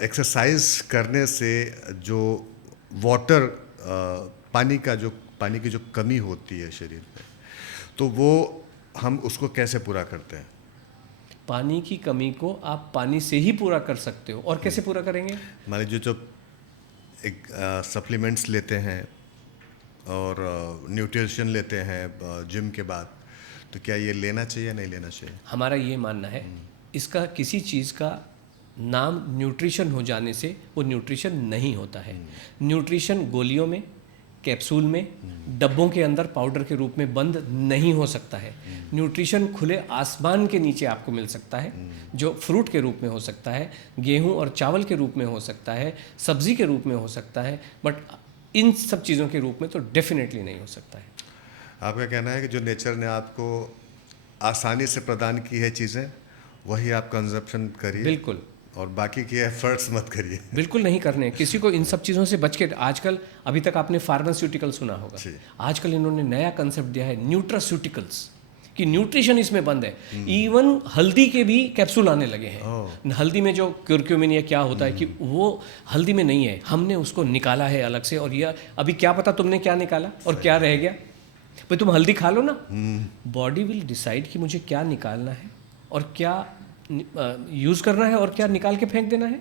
Exercise करने से जो वाटर पानी की जो कमी होती है शरीर में, तो वो हम उसको कैसे पूरा करते हैं? पानी की कमी को आप पानी से ही पूरा कर सकते हो। और कैसे पूरा करेंगे? मान लीजिए जो एक सप्लीमेंट्स लेते हैं और न्यूट्रिशन लेते हैं जिम के बाद, तो क्या ये लेना चाहिए या नहीं लेना चाहिए? हमारा ये मानना है, इसका किसी चीज़ का नाम न्यूट्रिशन हो जाने से वो न्यूट्रिशन नहीं होता है। न्यूट्रिशन गोलियों में, कैप्सूल में, डब्बों के अंदर पाउडर के रूप में बंद नहीं हो सकता है। न्यूट्रिशन खुले आसमान के नीचे आपको मिल सकता है, जो फ्रूट के रूप में हो सकता है, गेहूं और चावल के रूप में हो सकता है, सब्जी के रूप में हो सकता है, बट इन सब चीज़ों के रूप में तो डेफिनेटली नहीं हो सकता है। आपका कहना है कि जो नेचर ने आपको आसानी से प्रदान की है चीज़ें, वही आप कंजप्शन करिए, बिल्कुल, और बाकी के एफर्ट्स मत करिए। बिल्कुल नहीं करने हैं। किसी को इन सब चीज़ों से बच के, आजकल अभी तक आपने फार्मास्यूटिकल सुना होगा, जी। आजकल इन्होंने नया कंसेप्ट दिया है न्यूट्रास्यूटिकल्स, कि न्यूट्रिशन इसमें बंद है। इवन हल्दी के भी कैप्सूल आने लगे हैं। हल्दी में जो क्यूरक्यूमिन या क्या होता है कि वो हल्दी में नहीं है, हमने उसको निकाला है अलग से। और ये अभी क्या पता तुमने क्या निकाला और क्या रह गया। भाई तुम हल्दी खा लो ना, बॉडी विल डिसाइड कि मुझे क्या निकालना है और क्या यूज़ करना है और क्या निकाल के फेंक देना है।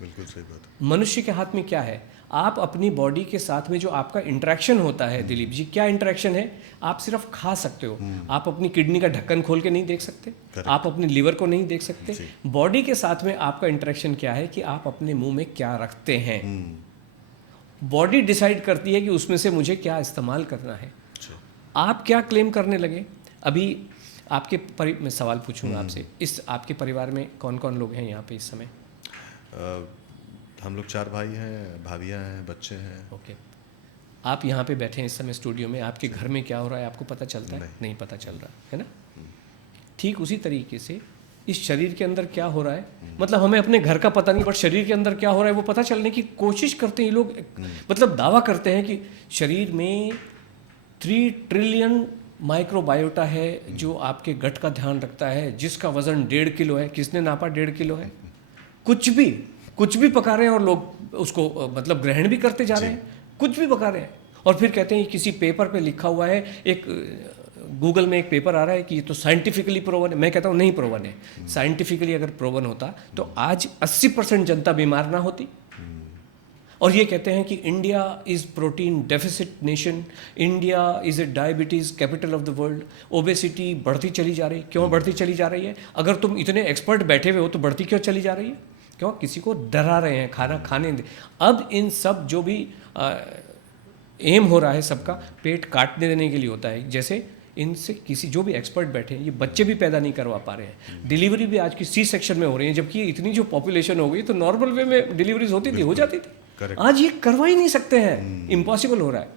बिल्कुल सही बात। मनुष्य के हाथ में क्या है? आप अपनी बॉडी के साथ में जो आपका इंटरेक्शन होता है, दिलीप जी, क्या इंटरेक्शन है? आप सिर्फ खा सकते हो, आप अपनी किडनी का ढक्कन खोल के नहीं देख सकते, आप अपने लीवर को नहीं देख सकते। बॉडी के साथ में आपका इंटरेक्शन क्या है कि आप अपने मुंह में क्या रखते हैं। बॉडी डिसाइड करती है कि उसमें से मुझे क्या इस्तेमाल करना है। आप क्या क्लेम करने लगे? अभी आपके मैं सवाल पूछूंगा आपसे, इस आपके परिवार में कौन कौन लोग हैं यहाँ पे इस समय? हम लोग 4 भाई हैं, भाभियाँ हैं, बच्चे हैं। ओके। आप यहाँ पे बैठे हैं इस समय स्टूडियो में, आपके घर में क्या हो रहा है आपको पता चलता है? नहीं पता चल रहा है ना? ठीक उसी तरीके से इस शरीर के अंदर क्या हो रहा है, मतलब हमें अपने घर का पता नहीं, बट शरीर के अंदर क्या हो रहा है वो पता चलने की कोशिश करते हैं ये लोग। मतलब दावा करते हैं कि शरीर में 3 ट्रिलियन माइक्रोबायोटा है जो आपके गट का ध्यान रखता है, जिसका वजन 1.5 किलो है। किसने नापा 1.5 किलो है? कुछ भी पका रहे हैं और लोग उसको मतलब ग्रहण भी करते जा रहे हैं, कुछ भी पका रहे हैं। और फिर कहते हैं किसी पेपर पे लिखा हुआ है, एक गूगल में एक पेपर आ रहा है कि ये तो साइंटिफिकली प्रूवन है। मैं कहता हूँ नहीं प्रूवन है। साइंटिफिकली अगर प्रूवन होता तो आज 80% जनता बीमार ना होती। और ये कहते हैं कि India is protein deficit nation, India is a diabetes capital of the world. Obesity बढ़ती चली जा रही है। क्यों बढ़ती चली जा रही है? अगर तुम इतने एक्सपर्ट बैठे हुए हो तो बढ़ती क्यों चली जा रही है? क्यों? किसी को डरा रहे हैं, खाना खाने दे। अब इन सब जो भी एम हो रहा है सबका, पेट काटने देने के लिए होता है। जैसे इनसे किसी जो भी एक्सपर्ट बैठे हैं, ये बच्चे भी पैदा नहीं करवा पा रहे हैं। डिलीवरी भी आज की सी सेक्शन में हो रही है, जबकि इतनी जो पॉपुलेशन हो गई तो नॉर्मल वे में डिलीवरीज होती थी, हो जाती थी। आज ये करवा ही नहीं सकते हैं, इम्पॉसिबल हो रहा है।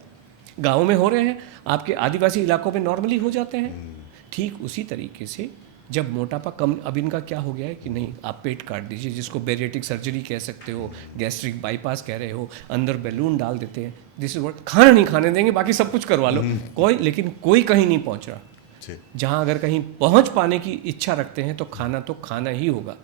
गाँव में हो रहे हैं, आपके आदिवासी इलाकों में नॉर्मली हो जाते हैं। ठीक उसी तरीके से जब मोटापा कम, अब इनका क्या हो गया है कि नहीं आप पेट काट दीजिए, जिसको बेरिएटिक सर्जरी कह सकते हो, गैस्ट्रिक बाईपास कह रहे हो, अंदर बैलून डाल देते हैं। दिस इज व्हाट, खाना नहीं खाने देंगे, बाकी सब कुछ करवा लो। लेकिन कोई कहीं नहीं पहुंच रहा। जहां अगर कहीं पहुंच पाने की इच्छा रखते हैं तो खाना ही होगा।